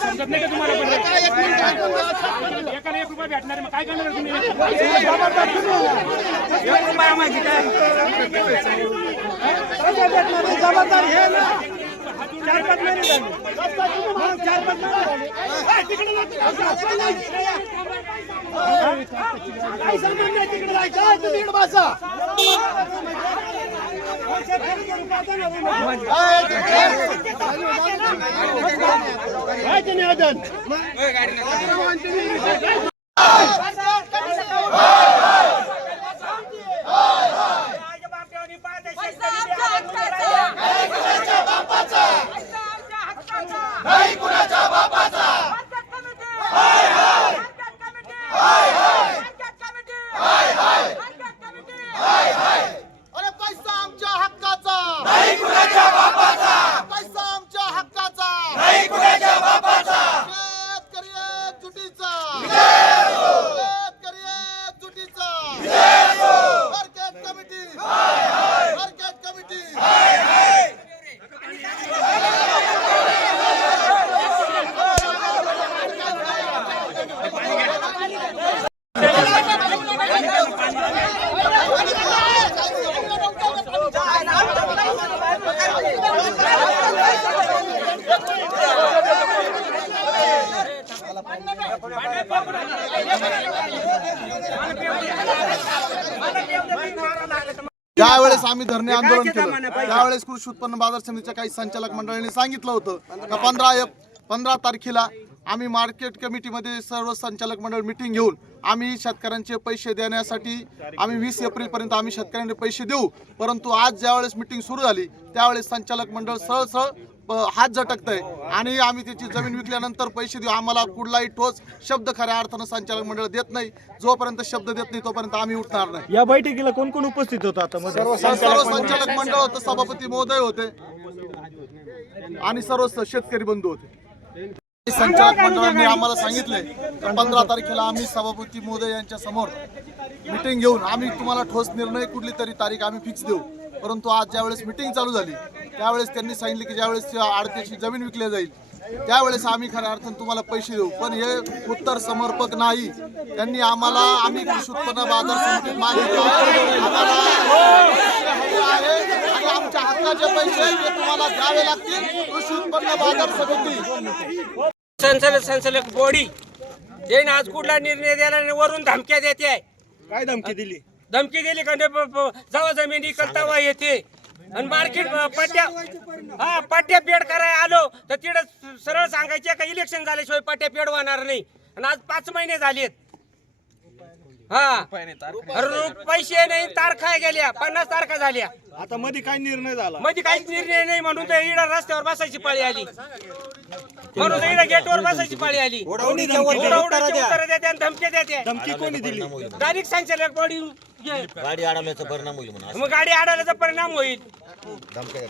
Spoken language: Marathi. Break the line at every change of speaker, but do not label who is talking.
समजत नाही का तुम्हाला एकाला एक रुपया भेटणार मग काय करणार तुम्ही.
जबाबदार हे ना चार पाच महिने चार पाच महिने तिकडे जायचं तिकडे बसा काय
आमच्या हक्काचा नाही कुणाच्या बापाचा पैसा आमच्या हक्काचा नाही कुणाच्या बापाचा पंचायत कमिटी हाय हाय पंचायत कमिटी हाय हाय पंचायत कमिटी हाय हाय पंचायत कमिटी हाय हाय
अरे पैसा आमच्या हक्काचा नाही कुणाच्या बापाचा पैसा आमच्या हक्काचा नाही कुणाच्या बापाचा शेतकरी एक जुटीचा शेतकरी एक जुटीचा मार्केट कमिटी मार्केट कमिटी ज्यावेळेस आम्ही धरणे आंदोलन केलं त्यावेळेस कृषी उत्पन्न बाजार समितीच्या काही संचालक मंडळांनी सांगितलं होतं का पंधरा पंधरा तारखेला आम्ही मार्केट कमिटीमध्ये सर्व संचालक मंडळ मिटिंग घेऊन आम्ही शेतकऱ्यांचे पैसे देण्यासाठी आम्ही वीस एप्रिलपर्यंत आम्ही शेतकऱ्यांना पैसे देऊ. परंतु आज ज्यावेळेस मिटिंग सुरू झाली त्यावेळेस संचालक मंडळ सरळ सरळ हात झटकत आहे आणि आम्ही त्याची जमीन विकल्यानंतर पैसे देऊ. आम्हाला कुठलाही ठोस शब्द खऱ्या अर्थानं संचालक मंडळ देत नाही. जोपर्यंत शब्द देत नाही तोपर्यंत आम्ही उठणार नाही.
या बैठकीला कोण कोण उपस्थित होतं आता
सर्व संचालक मंडळ. होतं. सभापती महोदय होते. आणि सर्व शेतकरी बंधू होते. संचालक मंडळाने आम्हाला सांगितले पंधरा तारखेला आम्ही सभापती महोदय यांच्या समोर मिटिंग घेऊन आम्ही तुम्हाला ठोस निर्णय कुठली तरी तारीख आम्ही फिक्स देऊ. परंतु आज ज्यावेळेस मिटिंग चालू झाली त्यावेळेस त्यांनी सांगितले की ज्यावेळेस आडत्याची जमीन विकली जाईल त्यावेळेस आम्ही खऱ्या अर्थानं तुम्हाला पैसे देऊ. पण हे उत्तर समर्पक नाही. त्यांनी आम्हाला आम्ही कृषी उत्पन्न बाजार समितीत मागितलं आणि आमच्या हक्काचे पैसे तुम्हाला द्यावे लागतील. कृषी उत्पन्न बाजार समिती.
संचालक संचालक बॉडी. ते आज कुठला निर्णय द्यायला आणि वरून धमक्या देते.
काय धमकी दिली?
धमकी दिली का? जेव्हा जमिनी करतावा येते. आणि मार्केट पट्ट्या हा पट्ट्या पेड करायला आलो तर तिकडे सरळ सांगायचे का इलेक्शन झाल्याशिवाय पट्ट्या पेड होणार नाही. आणि आज पाच महिने झालेत. हा. पैसे नाही तारखा गेल्या पन्नास तारखा झाल्या.
आता मध्ये काय निर्णय झाला.
मध्ये काहीच निर्णय नाही म्हणून तर इडा रस्त्यावर बसायची पाळी आली. म्हणून इडा गेटवर बसायची पाळी आली. उत्तरं देते आणि धमकी देते
धमकी कोणी दिली?
डायरेक्ट संचालक बॉडी
गाडी अडवल्याचा परिणाम होईल म्हणून.
मग गाडी अडवल्याचा परिणाम होईल.
धमक्या